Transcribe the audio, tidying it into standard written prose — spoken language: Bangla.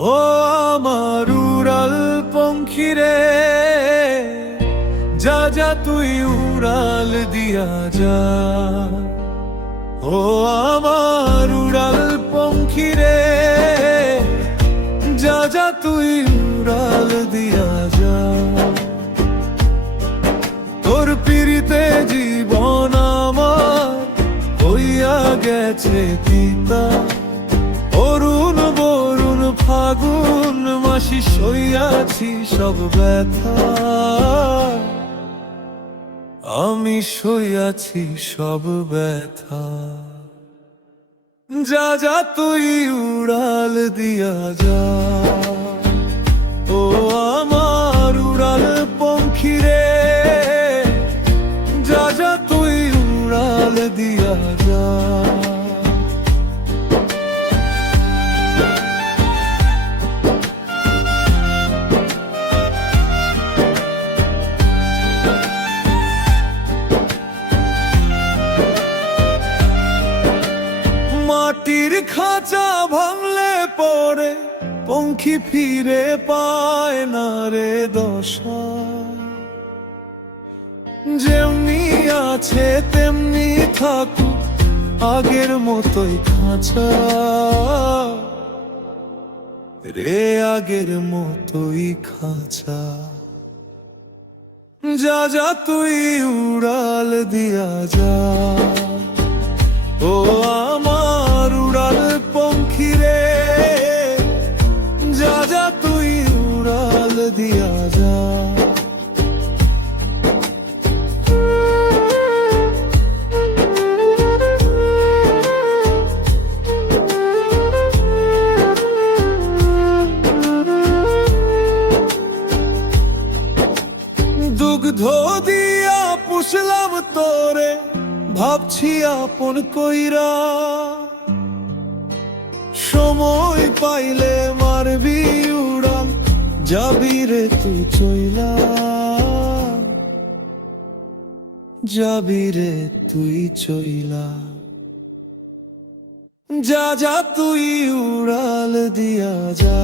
ও আমার উড়াল পঙ্খী রে, যা যা তুই উড়াল দিয়া যা। ও আমার উড়াল পঙ্খী রে, যা যা তুই উড়াল দিয়া যা। তোর পিড়িতে জীবন আমার হইয়া গেছে পিতা, অরুণ বরুণ ফাগুন মাসি সইয়াছি সব ব্যথা, আমি সইয়াছি সব ব্যথা। যা যা তুই উড়াল দিয়া যা। ও আমার উড়াল পঙ্খী রে, যা যা তুই উড়াল দিয়া যা। মাটির খাঁচা ভাঙলে পরে পঙ্খী ফিরে পায় না রে দশা, যেমনি আছে তেমনি থাকুক আগের মতোই খাঁচা রে, আগের মতোই খাঁচা। যা যা তুই উড়াল দিয়া যা। ও আমার উড়াল পঙ্খী রে, যা যা তুই উড়াল দিয়া যা। দুগ্ধ দিয়া পুষলাম তোরে, ভাবছি আপন কইরা, সময় পাইলে মারবি উড়াল, যাবি রে তুই চইলা, যাবি রে তুই চইলা। যা যা তুই উড়াল দিয়া যা।